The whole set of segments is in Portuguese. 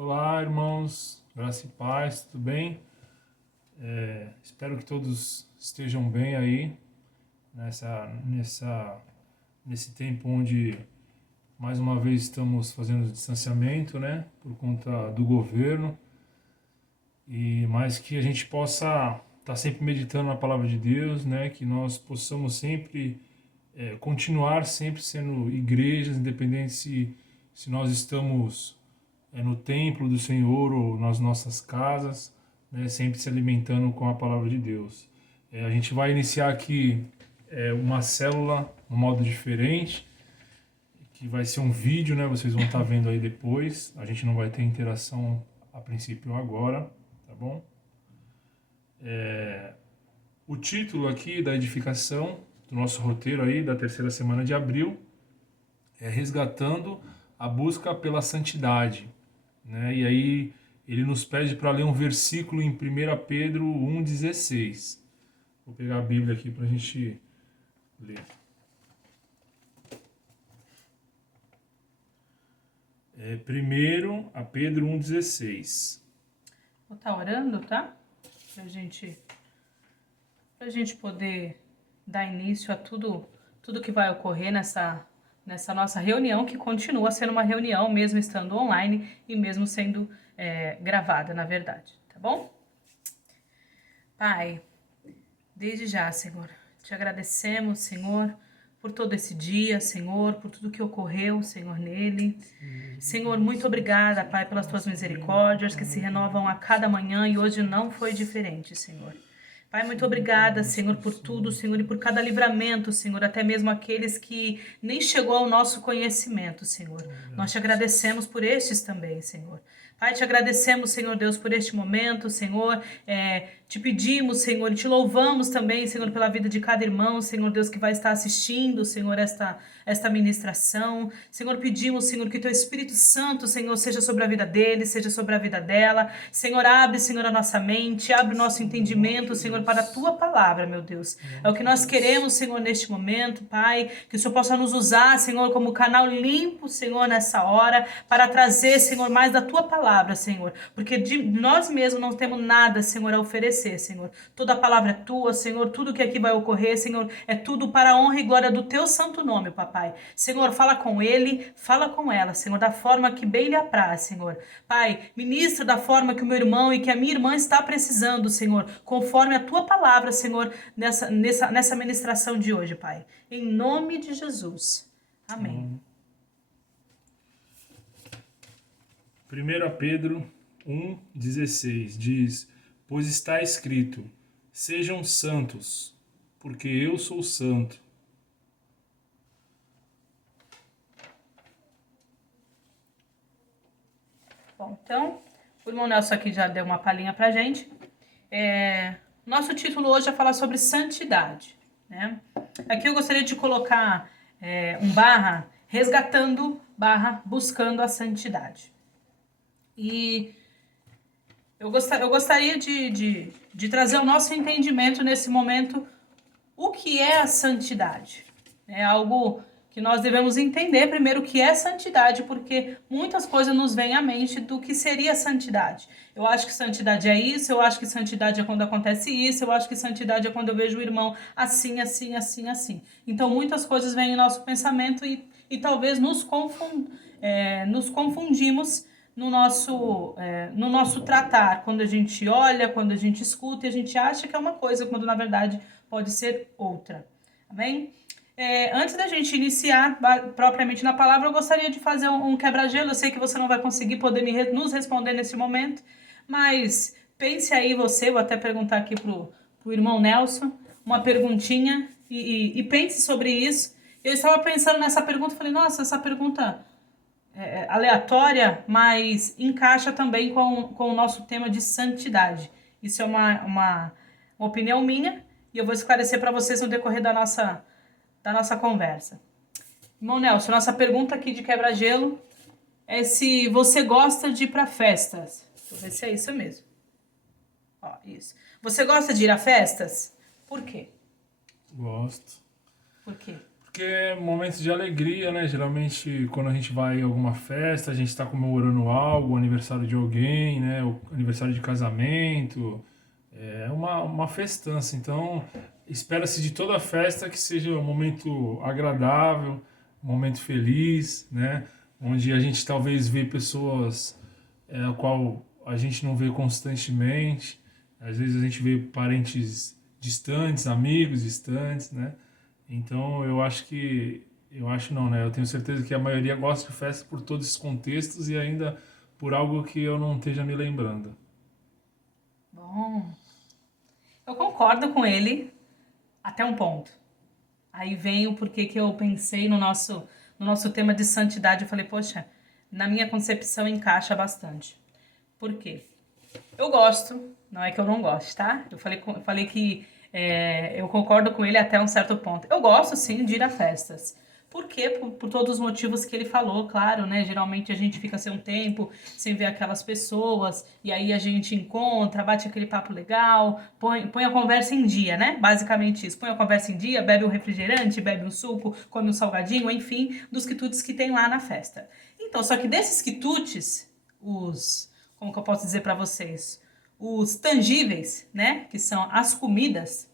Olá, irmãos, graça e paz, tudo bem? Espero que todos estejam bem aí nesse tempo onde mais uma vez estamos fazendo distanciamento, né, por conta do governo, e mais que a gente possa estar sempre meditando na palavra de Deus, né, que nós possamos sempre continuar sempre sendo igrejas, independente se nós estamos no templo do Senhor ou nas nossas casas, né, sempre se alimentando com a palavra de Deus. A gente vai iniciar aqui uma célula, um modo diferente, que vai ser um vídeo, né? Vocês vão estar vendo aí depois. A gente não vai ter interação a princípio agora, tá bom? O título aqui da edificação do nosso roteiro aí da terceira semana de abril é Resgatando a Busca pela Santidade, né? E aí ele nos pede para ler um versículo em 1 Pedro 1,16. Vou pegar a Bíblia aqui para a gente ler. 1 Pedro 1,16. Vou estar orando, tá? Pra gente poder dar início a tudo que vai ocorrer nessa nossa reunião, que continua sendo uma reunião, mesmo estando online e mesmo sendo gravada, na verdade, tá bom? Pai, desde já, Senhor, te agradecemos, Senhor, por todo esse dia, Senhor, por tudo que ocorreu, Senhor, nele. Senhor, muito obrigada, Pai, pelas tuas misericórdias que se renovam a cada manhã e hoje não foi diferente, Senhor. Pai, muito obrigada, Senhor, por tudo, Senhor, e por cada livramento, Senhor, até mesmo aqueles que nem chegou ao nosso conhecimento, Senhor. Nós te agradecemos por estes também, Senhor. Pai, te agradecemos, Senhor Deus, por este momento, Senhor. Te pedimos, Senhor, e te louvamos também, Senhor, pela vida de cada irmão, Senhor Deus, que vai estar assistindo, Senhor, esta ministração. Senhor, pedimos, Senhor, que teu Espírito Santo, Senhor, seja sobre a vida dele, seja sobre a vida dela. Senhor, abre, Senhor, a nossa mente, abre o nosso entendimento, Senhor, para a tua palavra, meu Deus. É o que nós queremos, Senhor, neste momento, Pai, que o Senhor possa nos usar, Senhor, como canal limpo, Senhor, nessa hora, para trazer, Senhor, mais da tua palavra, Senhor, porque de nós mesmos não temos nada, Senhor, a oferecer, Senhor. Toda a palavra é tua, Senhor, tudo que aqui vai ocorrer, Senhor, é tudo para a honra e glória do teu santo nome, papai. Senhor, fala com ele, fala com ela, Senhor, da forma que bem lhe apraz, Senhor. Pai, ministra da forma que o meu irmão e que a minha irmã está precisando, Senhor, conforme a tua palavra, Senhor, nessa ministração de hoje, Pai. Em nome de Jesus. Amém. 1 Pedro 1,16 diz: Pois está escrito, sejam santos, porque eu sou santo. Bom, então, o irmão Nelson aqui já deu uma palhinha pra gente. Nosso título hoje é falar sobre santidade, né? Aqui eu gostaria de colocar um barra, resgatando, barra, buscando a santidade. E eu gostaria de trazer o nosso entendimento nesse momento, o que é a santidade. É algo que nós devemos entender primeiro o que é santidade, porque muitas coisas nos vêm à mente do que seria santidade. Eu acho que santidade é isso, eu acho que santidade é quando acontece isso, eu acho que santidade é quando eu vejo o irmão assim, assim, assim, assim. Então muitas coisas vêm em nosso pensamento e talvez nos confundimos no nosso tratar, quando a gente olha, quando a gente escuta, e a gente acha que é uma coisa, quando na verdade pode ser outra. Amém? Antes da gente iniciar propriamente na palavra, eu gostaria de fazer um quebra-gelo. Eu sei que você não vai conseguir poder nos responder nesse momento, mas pense aí você, vou até perguntar aqui pro irmão Nelson, uma perguntinha, e pense sobre isso. Eu estava pensando nessa pergunta, falei, nossa, essa pergunta aleatória, mas encaixa também com o nosso tema de santidade. Isso é uma opinião minha, e eu vou esclarecer para vocês no decorrer da nossa conversa. Irmão Nelson, nossa pergunta aqui de quebra-gelo é se você gosta de ir para festas. Vou ver se é isso mesmo. Ó, isso. Você gosta de ir a festas? Por quê? Gosto. Por quê? Porque é momento de alegria, né? Geralmente, quando a gente vai em alguma festa, a gente está comemorando algo, o aniversário de alguém, né? O aniversário de casamento. É uma festança. Então, espera-se de toda a festa que seja um momento agradável, um momento feliz, né? Onde a gente talvez vê pessoas a qual a gente não vê constantemente. Às vezes a gente vê parentes distantes, amigos distantes, né? Então eu acho não, né? Eu tenho certeza que a maioria gosta de festa por todos esses contextos e ainda por algo que eu não esteja me lembrando. Bom, eu concordo com ele até um ponto. Aí vem o porquê que eu pensei no nosso tema de santidade. Eu falei, poxa, na minha concepção encaixa bastante. Por quê? Eu gosto, não é que eu não gosto, tá? Eu falei que eu concordo com ele até um certo ponto. Eu gosto, sim, de ir a festas. Por quê? Por todos os motivos que ele falou, claro, né? Geralmente a gente fica sem um tempo, sem ver aquelas pessoas, e aí a gente encontra, bate aquele papo legal, põe a conversa em dia, né? Basicamente isso. Põe a conversa em dia, bebe um refrigerante, bebe um suco, come um salgadinho, enfim, dos quitutes que tem lá na festa. Então, só que desses quitutes, como que eu posso dizer para vocês? Os tangíveis, né? Que são as comidas.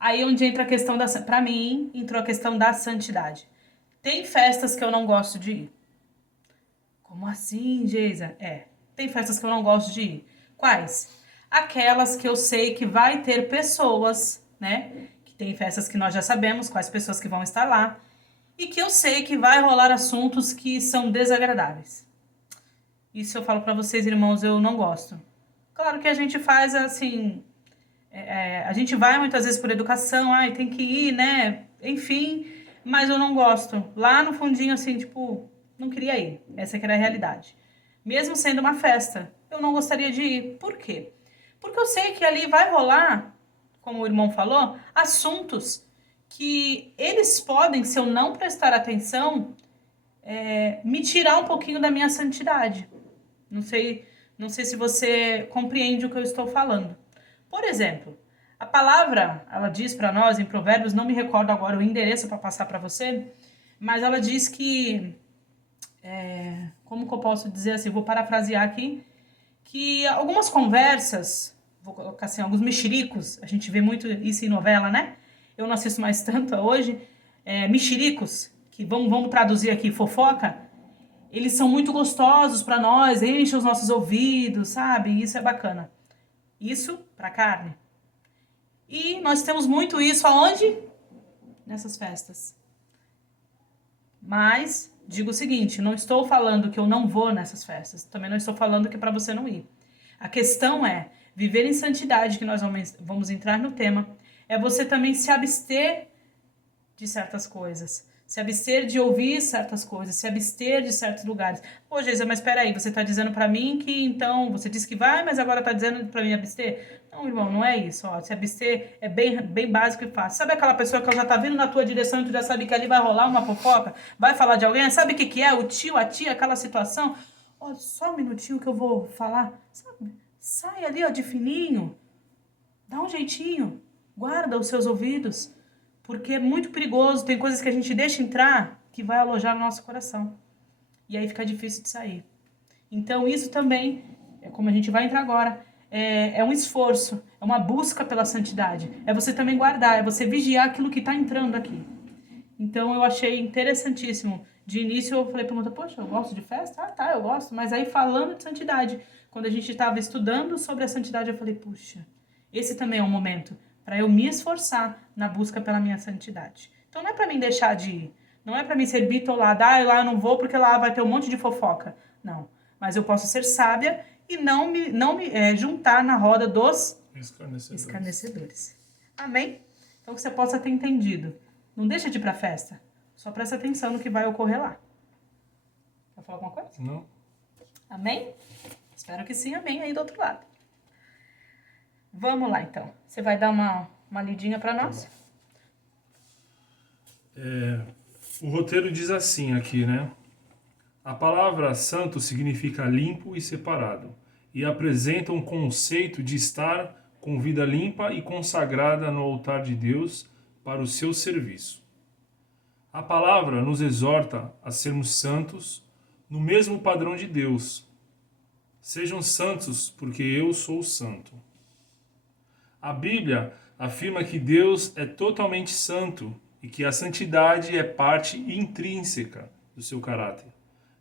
Aí onde entra a questão para mim, entrou a questão da santidade. Tem festas que eu não gosto de ir. Como assim, Geisa? Tem festas que eu não gosto de ir. Quais? Aquelas que eu sei que vai ter pessoas, né? Que tem festas que nós já sabemos quais pessoas que vão estar lá. E que eu sei que vai rolar assuntos que são desagradáveis. Isso eu falo pra vocês, irmãos, eu não gosto. Claro que a gente faz assim, a gente vai muitas vezes por educação, ai, tem que ir, né? Enfim, mas eu não gosto. Lá no fundinho, assim, tipo, não queria ir. Essa que era a realidade. Mesmo sendo uma festa, eu não gostaria de ir. Por quê? Porque eu sei que ali vai rolar, como o irmão falou, assuntos que eles podem, se eu não prestar atenção, me tirar um pouquinho da minha santidade. Não sei se você compreende o que eu estou falando. Por exemplo, a palavra, ela diz para nós em Provérbios, não me recordo agora o endereço para passar para você, mas ela diz que, como que eu posso dizer assim, vou parafrasear aqui, que algumas conversas, vou colocar assim, alguns mexericos, a gente vê muito isso em novela, né? Eu não assisto mais tanto hoje, mexericos, que vamos traduzir aqui, fofoca, eles são muito gostosos para nós, enchem os nossos ouvidos, sabe? Isso é bacana. Isso para carne. E nós temos muito isso aonde? Nessas festas. Mas digo o seguinte, não estou falando que eu não vou nessas festas. Também não estou falando que é para você não ir. A questão é viver em santidade, que nós vamos entrar no tema, é você também se abster de certas coisas. Se abster de ouvir certas coisas, se abster de certos lugares. Pô, Geisa, mas espera aí, você está dizendo para mim que então, você disse que vai, mas agora está dizendo para mim abster? Não, irmão, não é isso. Ó. Se abster é bem básico e fácil. Sabe aquela pessoa que ela já tá vindo na tua direção e tu já sabe que ali vai rolar uma fofoca? Vai falar de alguém? Sabe o que que é? O tio, a tia, aquela situação? Ó, só um minutinho que eu vou falar. Sabe? Sai ali, ó, de fininho. Dá um jeitinho. Guarda os seus ouvidos. Porque é muito perigoso, tem coisas que a gente deixa entrar que vai alojar no nosso coração. E aí fica difícil de sair. Então isso também, como a gente vai entrar agora, é um esforço, é uma busca pela santidade. É você também guardar, é você vigiar aquilo que está entrando aqui. Então eu achei interessantíssimo. De início eu falei para a poxa, eu gosto de festa? Ah, tá, eu gosto. Mas aí falando de santidade, quando a gente estava estudando sobre a santidade, eu falei, puxa, esse também é um momento para eu me esforçar na busca pela minha santidade. Então não é para mim deixar de ir, não é para mim ser bitolada, lá eu não vou porque lá vai ter um monte de fofoca. Não, mas eu posso ser sábia e não me juntar na roda dos escarnecedores. Amém? Então que você possa ter entendido. Não deixa de ir para a festa, só presta atenção no que vai ocorrer lá. Quer falar alguma coisa? Não. Amém? Espero que sim, amém aí do outro lado. Vamos lá, então. Você vai dar uma lidinha para nós? O roteiro diz assim aqui, né? A palavra santo significa limpo e separado e apresenta um conceito de estar com vida limpa e consagrada no altar de Deus para o seu serviço. A palavra nos exorta a sermos santos no mesmo padrão de Deus. Sejam santos, porque eu sou santo. A Bíblia afirma que Deus é totalmente santo e que a santidade é parte intrínseca do seu caráter.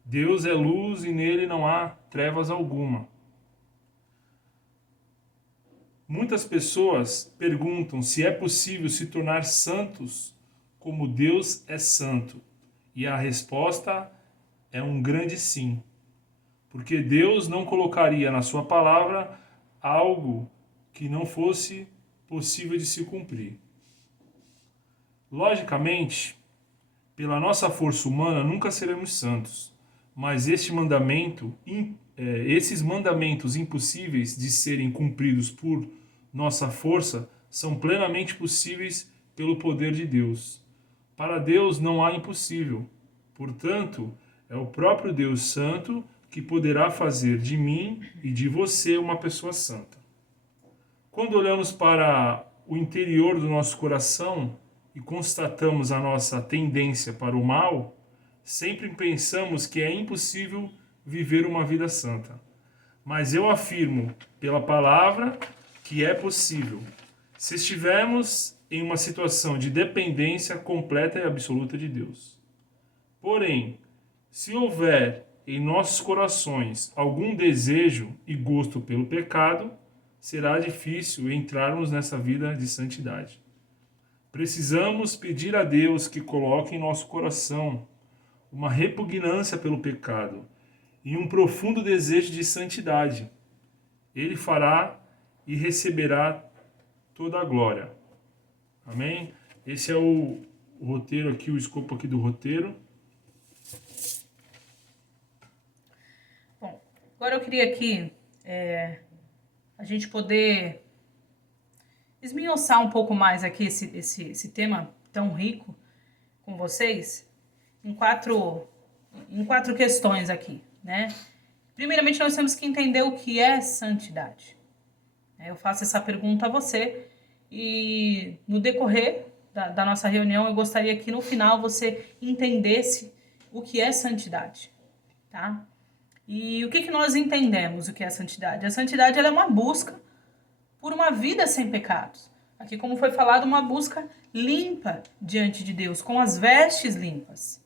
Deus é luz e nele não há trevas alguma. Muitas pessoas perguntam se é possível se tornar santos como Deus é santo. E a resposta é um grande sim. Porque Deus não colocaria na sua palavra algo que não fosse possível de se cumprir. Logicamente, pela nossa força humana nunca seremos santos, mas esses mandamentos impossíveis de serem cumpridos por nossa força são plenamente possíveis pelo poder de Deus. Para Deus não há impossível. Portanto, é o próprio Deus Santo que poderá fazer de mim e de você uma pessoa santa. Quando olhamos para o interior do nosso coração e constatamos a nossa tendência para o mal, sempre pensamos que é impossível viver uma vida santa. Mas eu afirmo, pela palavra, que é possível, se estivermos em uma situação de dependência completa e absoluta de Deus. Porém, se houver em nossos corações algum desejo e gosto pelo pecado, será difícil entrarmos nessa vida de santidade. Precisamos pedir a Deus que coloque em nosso coração uma repugnância pelo pecado e um profundo desejo de santidade. Ele fará e receberá toda a glória. Amém? Esse é o roteiro aqui, o escopo aqui do roteiro. Bom, agora eu queria aqui a gente poder esmiuçar um pouco mais aqui esse tema tão rico com vocês em quatro questões aqui, né? Primeiramente, nós temos que entender o que é santidade. Eu faço essa pergunta a você e no decorrer da nossa reunião eu gostaria que no final você entendesse o que é santidade, tá? E o que nós entendemos o que é santidade? A santidade ela é uma busca por uma vida sem pecados. Aqui, como foi falado, uma busca limpa diante de Deus, com as vestes limpas.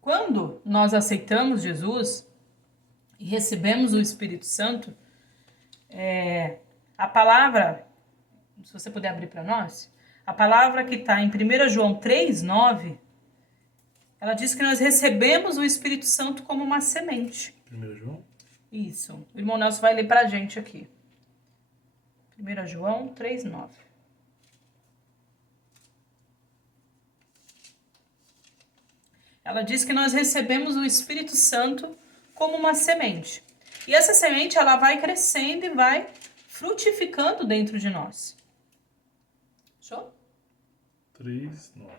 Quando nós aceitamos Jesus e recebemos o Espírito Santo, a palavra, se você puder abrir para nós, a palavra que está em 1 João 3,9, ela diz que nós recebemos o Espírito Santo como uma semente. 1 João? Isso. O irmão Nelson vai ler para a gente aqui. 1 João 3,9. Ela diz que nós recebemos o Espírito Santo como uma semente. E essa semente ela vai crescendo e vai frutificando dentro de nós. Show? 3:9.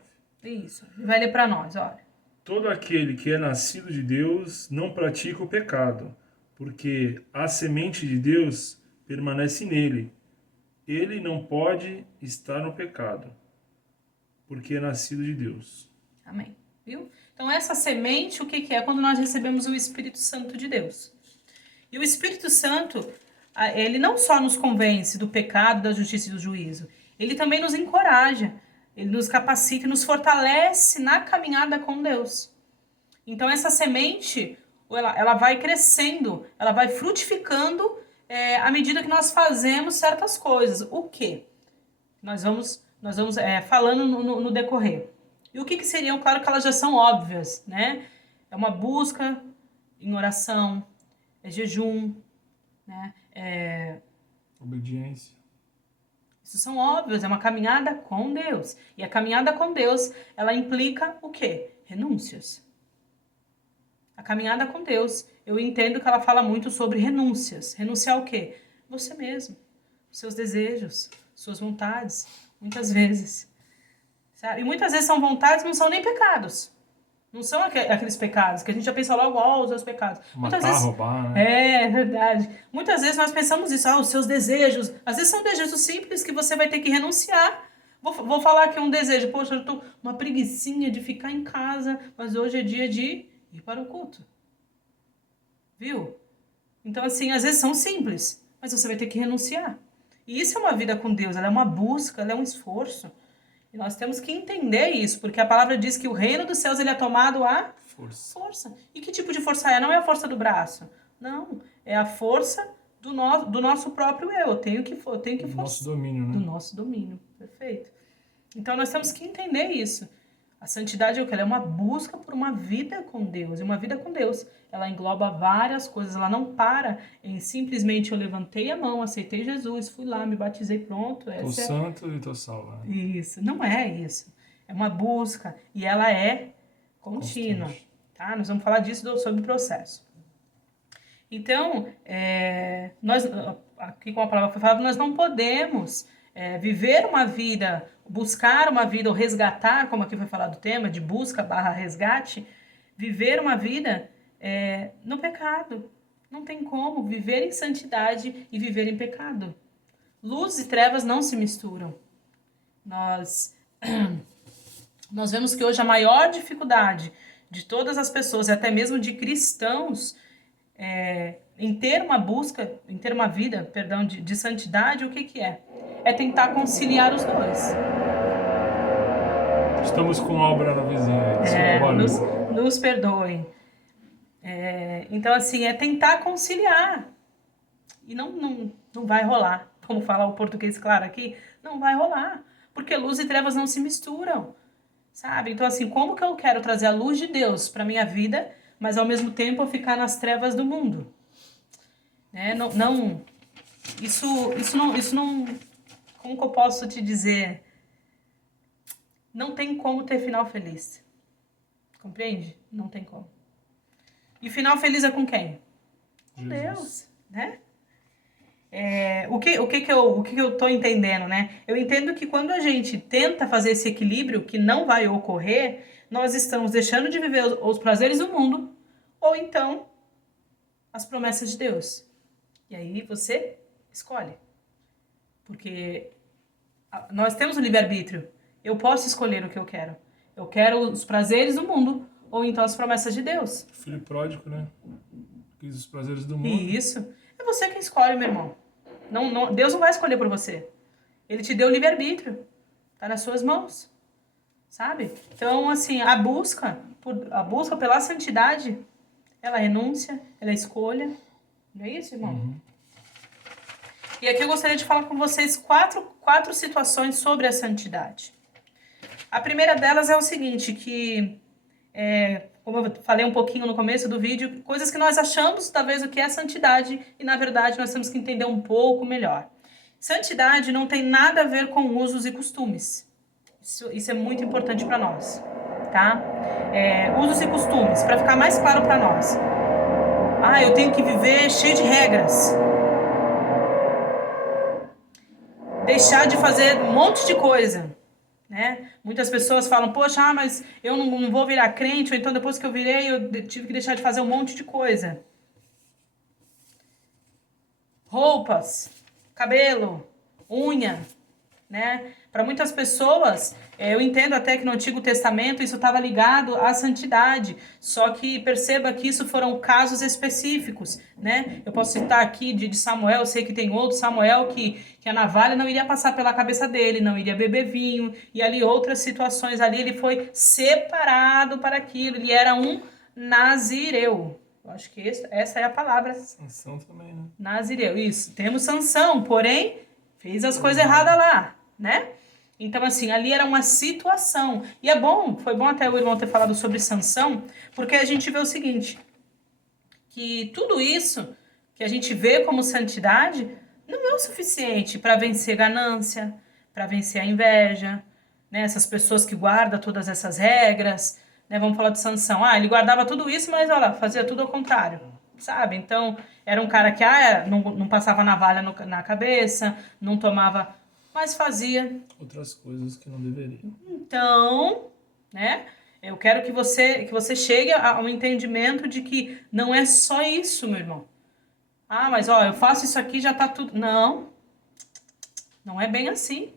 Isso. Vai ler para nós, olha. Todo aquele que é nascido de Deus não pratica o pecado, porque a semente de Deus permanece nele. Ele não pode estar no pecado, porque é nascido de Deus. Amém. Viu? Então, essa semente, o que é? Quando nós recebemos o Espírito Santo de Deus. E o Espírito Santo, ele não só nos convence do pecado, da justiça e do juízo, ele também nos encoraja, ele nos capacita e nos fortalece na caminhada com Deus. Então, essa semente, ela vai crescendo, ela vai frutificando à medida que nós fazemos certas coisas. O quê? Nós vamos falando no decorrer. E o que seriam? Claro que elas já são óbvias, né? É uma busca em oração, é jejum, né? Obediência. Isso são óbvios, é uma caminhada com Deus. E a caminhada com Deus, ela implica o quê? Renúncias. A caminhada com Deus, eu entendo que ela fala muito sobre renúncias. Renunciar o quê? Você mesmo, seus desejos, suas vontades, muitas vezes. Sabe? E muitas vezes são vontades que não são nem pecados. Não são aqueles pecados que a gente já pensa logo, os seus pecados. Matar, Muitas vezes, roubar, né? É verdade. Muitas vezes nós pensamos isso, os seus desejos. Às vezes são desejos simples que você vai ter que renunciar Vou falar aqui um desejo. Poxa, eu tô uma preguicinha de ficar em casa, mas hoje é dia de ir para o culto. Viu? Então, assim, às vezes são simples, mas você vai ter que renunciar. E isso é uma vida com Deus, ela é uma busca, ela é um esforço. E nós temos que entender isso, porque a palavra diz que o reino dos céus ele é tomado a força. E que tipo de força é? Não é a força do braço. Não, é a força do nosso próprio eu. Eu tenho que Do nosso domínio, né? Do nosso domínio, perfeito. Então nós temos que entender isso. A santidade é o que? Ela é uma busca por uma vida com Deus. E uma vida com Deus, ela engloba várias coisas. Ela não para em simplesmente eu levantei a mão, aceitei Jesus, fui lá, me batizei, pronto. Tô santo e tô salvo. Né? Isso, não é isso. É uma busca e ela é contínua. Constante. Tá? Nós vamos falar disso sobre o processo. Então, nós, aqui como a palavra foi falada, nós não podemos viver uma vida, buscar uma vida ou resgatar, como aqui foi falado o tema, de busca / resgate, viver uma vida no pecado. Não tem como viver em santidade e viver em pecado. Luz e trevas não se misturam. Nós vemos que hoje a maior dificuldade de todas as pessoas, e até mesmo de cristãos, em ter uma busca, em ter uma vida, perdão, de santidade, o que é? É tentar conciliar os dois. Estamos com obra na vizinha. Nos perdoem. Então, assim, é tentar conciliar. E não vai rolar. Como fala o português claro aqui, não vai rolar. Porque luz e trevas não se misturam. Sabe? Então, assim, como que eu quero trazer a luz de Deus para minha vida, mas ao mesmo tempo eu ficar nas trevas do mundo? Isso não, como que eu posso te dizer? Não tem como ter final feliz. Compreende? Não tem como. E final feliz é com quem? Com Deus, né? O que eu tô entendendo, né? Eu entendo que quando a gente tenta fazer esse equilíbrio, que não vai ocorrer, nós estamos deixando de viver os prazeres do mundo, ou então as promessas de Deus. E aí você escolhe. Porque nós temos o livre-arbítrio. Eu posso escolher o que eu quero. Eu quero os prazeres do mundo, ou então as promessas de Deus. Filho pródigo, né? Quis os prazeres do mundo. Isso. É você quem escolhe, meu irmão. Deus não vai escolher por você. Ele te deu o livre-arbítrio. Tá nas suas mãos. Sabe? Então, assim, a busca pela santidade, ela é renúncia, ela é escolha. Não é isso, irmão? Uhum. E aqui eu gostaria de falar com vocês quatro situações sobre a santidade. A primeira delas é o seguinte, que, como eu falei um pouquinho no começo do vídeo, coisas que nós achamos, talvez, o que é santidade, e na verdade nós temos que entender um pouco melhor. Santidade não tem nada a ver com usos e costumes. Isso é muito importante para nós, tá? Usos e costumes, para ficar mais claro para nós. Eu tenho que viver cheio de regras. Deixar de fazer um monte de coisa, né? Muitas pessoas falam, poxa, mas eu não vou virar crente, ou então depois que eu virei, eu tive que deixar de fazer um monte de coisa. Roupas, cabelo, unha, né? Para muitas pessoas, eu entendo até que no Antigo Testamento isso estava ligado à santidade, só que perceba que isso foram casos específicos, né? Eu posso citar aqui de Samuel, eu sei que tem outro Samuel que a navalha não iria passar pela cabeça dele, não iria beber vinho, e ali outras situações ali, ele foi separado para aquilo, ele era um nazireu. Eu acho que essa é a palavra. Sansão também, né? Nazireu, isso. Temos Sansão, porém, fez as coisas erradas lá, né? Então, assim, ali era uma situação. E foi bom até o irmão ter falado sobre Sansão, porque a gente vê o seguinte, que tudo isso que a gente vê como santidade não é o suficiente para vencer ganância, para vencer a inveja, né? Essas pessoas que guardam todas essas regras, né? Vamos falar de Sansão. Ele guardava tudo isso, mas olha, fazia tudo ao contrário, sabe? Então, era um cara que não passava navalha na cabeça, não tomava, mas fazia outras coisas que não deveriam. Então, né? Eu quero que você chegue ao entendimento de que não é só isso, meu irmão. Mas eu faço isso aqui, já tá tudo. Não é bem assim.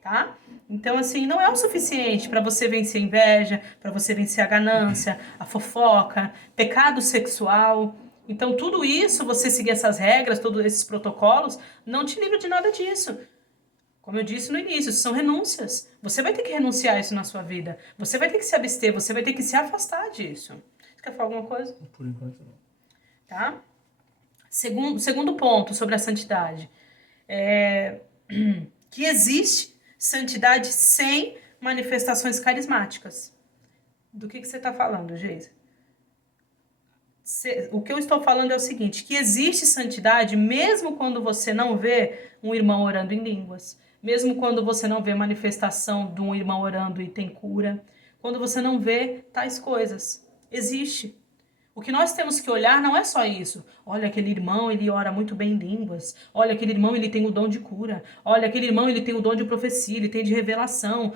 tá? Então, assim, não é o suficiente para você vencer a inveja, para você vencer a ganância, a fofoca, pecado sexual. Então, tudo isso, você seguir essas regras, todos esses protocolos, não te livra de nada disso. Como eu disse no início, são renúncias. Você vai ter que renunciar a isso na sua vida. Você vai ter que se abster, você vai ter que se afastar disso. Você quer falar alguma coisa? Por enquanto não. Tá? Segundo ponto sobre a santidade. Que existe santidade sem manifestações carismáticas. Do que você está falando, Geisa? O que eu estou falando é o seguinte, que existe santidade mesmo quando você não vê um irmão orando em línguas, mesmo quando você não vê manifestação de um irmão orando e tem cura, quando você não vê tais coisas. Existe. O que nós temos que olhar não é só isso. Olha, aquele irmão, ele ora muito bem em línguas. Olha, aquele irmão, ele tem o dom de cura. Olha, aquele irmão, ele tem o dom de profecia, ele tem de revelação.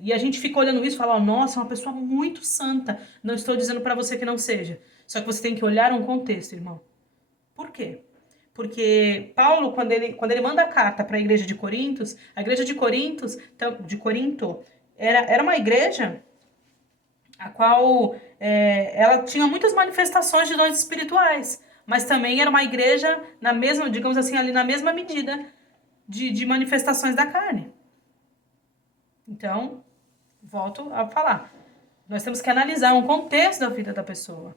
E a gente fica olhando isso e fala, nossa, é uma pessoa muito santa. Não estou dizendo para você que não seja. Só que você tem que olhar um contexto, irmão. Por quê? Porque Paulo, quando ele manda a carta para a igreja de Corinto, era uma igreja a qual ela tinha muitas manifestações de dons espirituais, mas também era uma igreja na mesma, digamos assim, ali na mesma medida de manifestações da carne. Então, volto a falar. Nós temos que analisar um contexto da vida da pessoa.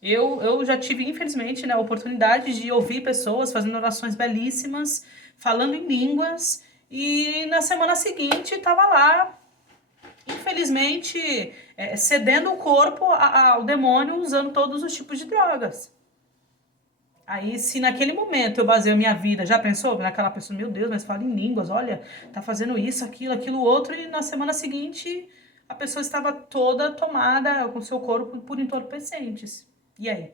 Eu já tive, infelizmente, né, a oportunidade de ouvir pessoas fazendo orações belíssimas, falando em línguas, e na semana seguinte estava lá, infelizmente, cedendo o corpo ao demônio, usando todos os tipos de drogas. Aí, se naquele momento eu baseio minha vida, já pensou? Naquela pessoa, meu Deus, mas fala em línguas, olha, tá fazendo isso, aquilo, outro, e na semana seguinte a pessoa estava toda tomada com seu corpo por entorpecentes. E aí?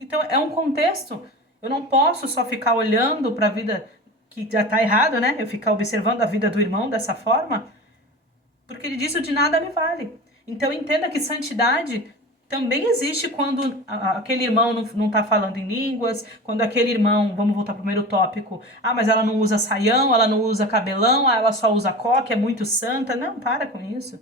Então, é um contexto. Eu não posso só ficar olhando para a vida que já tá errado, né? Eu ficar observando a vida do irmão dessa forma, porque ele disse: o de nada me vale. Então entenda que santidade também existe quando aquele irmão não está falando em línguas, quando aquele irmão, vamos voltar para o primeiro tópico, mas ela não usa saião, ela não usa cabelão, ela só usa coque, é muito santa. Não, para com isso.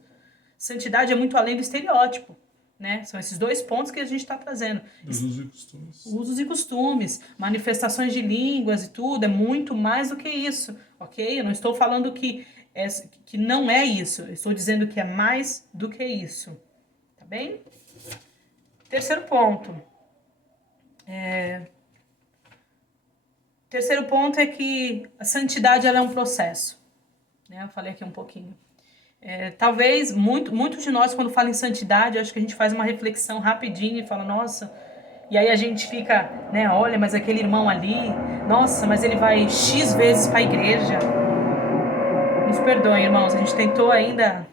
Santidade é muito além do estereótipo, né? São esses dois pontos que a gente está trazendo. Usos e costumes. Usos e costumes, manifestações de línguas e tudo, é muito mais do que isso, ok? Eu não estou falando que não é isso, eu estou dizendo que é mais do que isso, tá bem? Terceiro ponto. Terceiro ponto é que a santidade ela é um processo, né? Eu falei aqui um pouquinho. Talvez muitos de nós, quando falam em santidade, acho que a gente faz uma reflexão rapidinho e fala, nossa, e aí a gente fica, né, olha, mas aquele irmão ali, nossa, mas ele vai X vezes para a igreja. Nos perdoem, irmãos, a gente tentou ainda,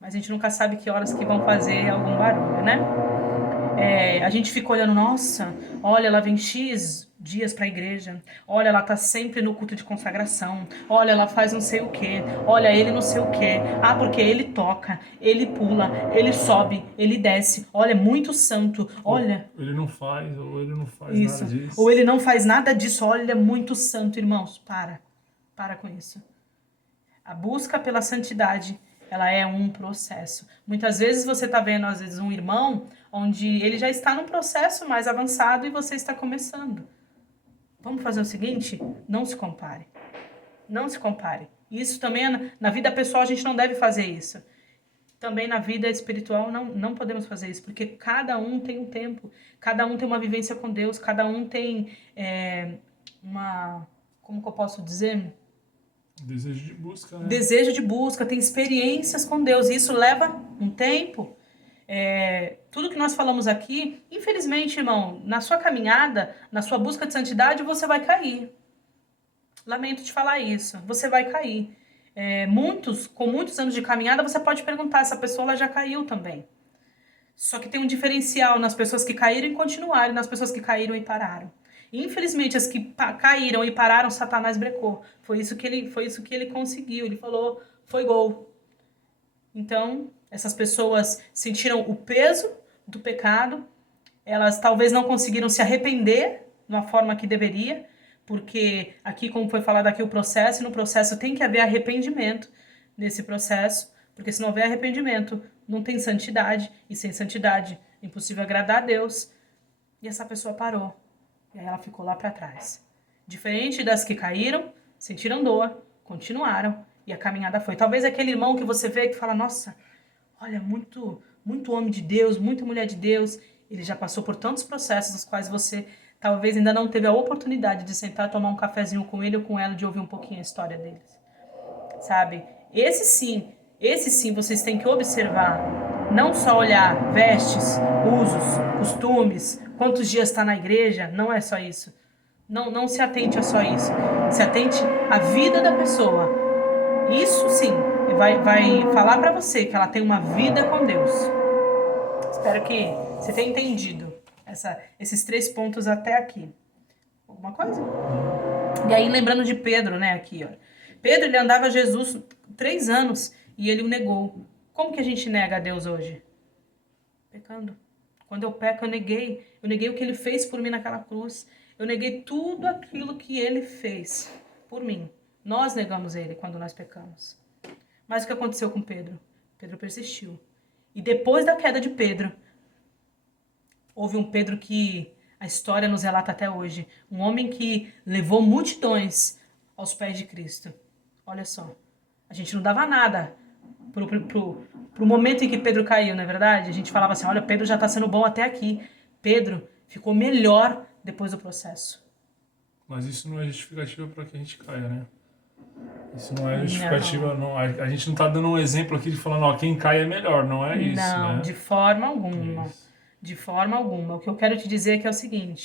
mas a gente nunca sabe que horas que vão fazer algum barulho, né? A gente fica olhando, nossa, olha, ela vem X dias para a igreja, olha, ela tá sempre no culto de consagração, olha, ela faz não sei o que, olha, ele não sei o que, porque ele toca, ele pula, ele sobe, ele desce, olha, muito santo, olha... Ele não faz, ou ele não faz isso. nada disso. Ou ele não faz nada disso, olha, muito santo, irmãos, para com isso. A busca pela santidade, ela é um processo. Muitas vezes você está vendo, às vezes, um irmão onde ele já está num processo mais avançado e você está começando. Vamos fazer o seguinte? Não se compare. Não se compare. Isso também, na vida pessoal, a gente não deve fazer isso. Também na vida espiritual não podemos fazer isso, porque cada um tem um tempo, cada um tem uma vivência com Deus, cada um tem como que eu posso dizer? Desejo de busca, né? Desejo de busca, tem experiências com Deus, e isso leva um tempo. Tudo que nós falamos aqui, infelizmente, irmão, na sua caminhada, na sua busca de santidade, você vai cair. Lamento te falar isso, você vai cair. Com muitos anos de caminhada, você pode perguntar, essa pessoa ela já caiu também. Só que tem um diferencial nas pessoas que caíram e continuaram, e nas pessoas que caíram e pararam. Infelizmente, as que caíram e pararam, Satanás brecou. Foi isso que ele conseguiu. Ele falou, foi gol. Então, essas pessoas sentiram o peso do pecado. Elas talvez não conseguiram se arrepender de uma forma que deveria, porque aqui, como foi falado aqui, o processo, e no processo tem que haver arrependimento. nesse processo, porque se não houver arrependimento, não tem santidade, e sem santidade é impossível agradar a Deus. E essa pessoa parou, e aí ela ficou lá para trás. Diferente das que caíram, sentiram dor, continuaram, e a caminhada foi. Talvez aquele irmão que você vê que fala, nossa, olha, muito homem de Deus, muita mulher de Deus, ele já passou por tantos processos dos quais você talvez ainda não teve a oportunidade de sentar, tomar um cafezinho com ele ou com ela, de ouvir um pouquinho a história deles. Sabe? Esse sim vocês têm que observar. Não só olhar vestes, usos, costumes, quantos dias está na igreja, não é só isso. Não se atente a só isso. Se atente à vida da pessoa. Isso sim vai falar para você que ela tem uma vida com Deus. Espero que você tenha entendido esses 3 pontos até aqui. Alguma coisa? E aí, lembrando de Pedro, né, aqui, ó. Pedro, ele andava a Jesus 3 anos e ele o negou. Como que a gente nega a Deus hoje? Pecando. Quando eu peco, eu neguei o que ele fez por mim naquela cruz. Eu neguei tudo aquilo que ele fez por mim. Nós negamos ele quando nós pecamos. Mas o que aconteceu com Pedro? Pedro persistiu. E depois da queda de Pedro, houve um Pedro que a história nos relata até hoje. Um homem que levou multidões aos pés de Cristo. Olha só. A gente não dava nada pro momento em que Pedro caiu, não é verdade? A gente falava assim, olha, Pedro já está sendo bom até aqui. Pedro ficou melhor depois do processo. Mas isso não é justificativa para que a gente caia, né? Isso não é justificativa, não. A gente não está dando um exemplo aqui de falando, ó, quem cai é melhor, não é isso, não, né? de forma alguma. Isso. De forma alguma. O que eu quero te dizer é que é o seguinte,